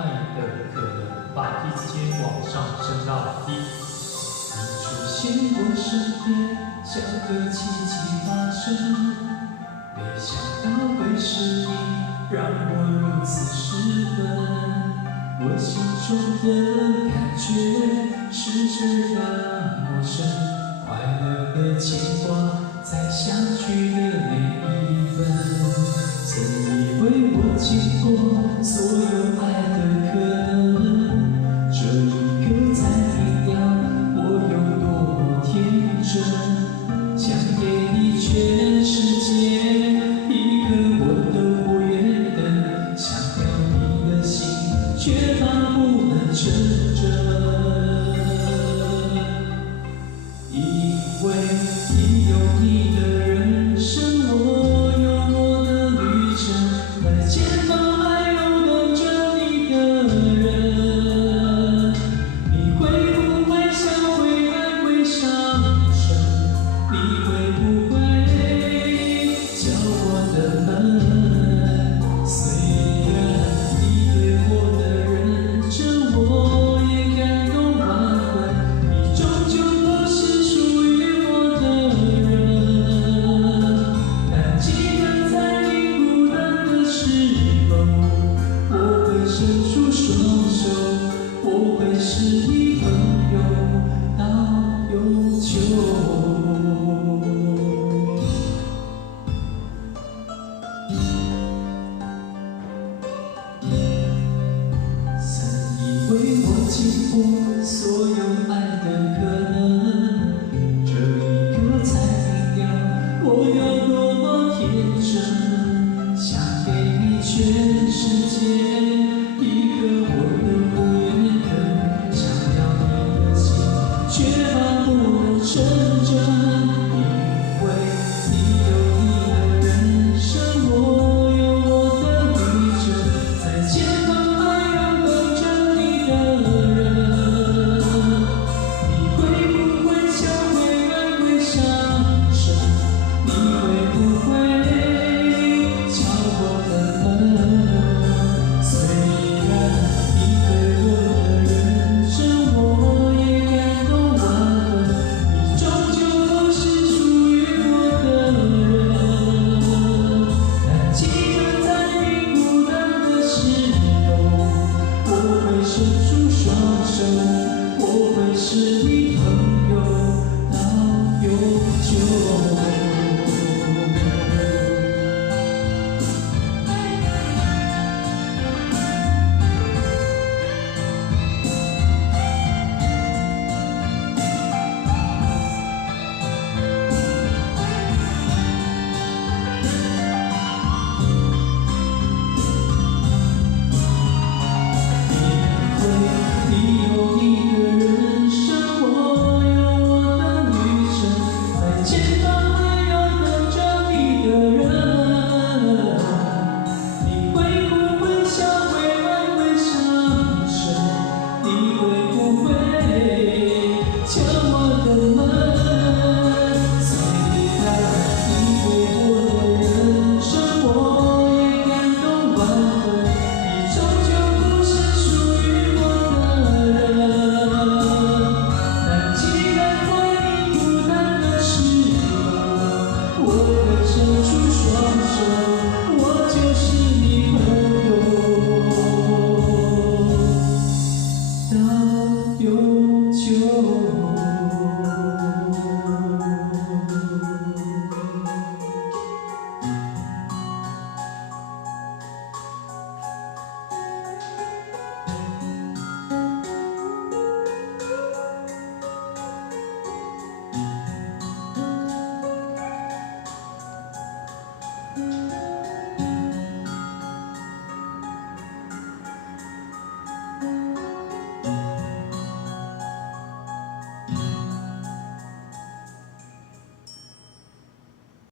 爱的可能，把梯子间往上升到一。你出现我身边，像个奇迹发生，没想到会是你，让我如此失分。我心中的感觉是这样陌生，快乐的牵挂在相聚的每一分。曾以为我见过所有爱的可能，这一刻才明了我有多么天真，想给你全世界，一刻我都不愿等，想要你的心，却怕不能成真，因为你有你的人生，我有我的旅程，在前方还有等着你的人。你会不会想会爱会伤神？你会不会敲我的门？虽然你对我的认真，我也感动万分，你终究不是属于我的人。但记得在你孤单的时候，我会伸出双手，我会是你朋友到永久。曾以为我见过所有爱的可能，这一刻才明了我有多么天真，想给你全世界，一刻我都不愿等，想要你的心，却怕不能成真，因为你有你的人生，我有我的旅程，在前方还有等着你的人。你会不会想会爱会伤神？你会不会敲我的门？虽然你对我的认真，我也感动万分，你终究不是属于我的人。但记得在你孤单的时候，我会伸出双手，我会是你朋友到永久。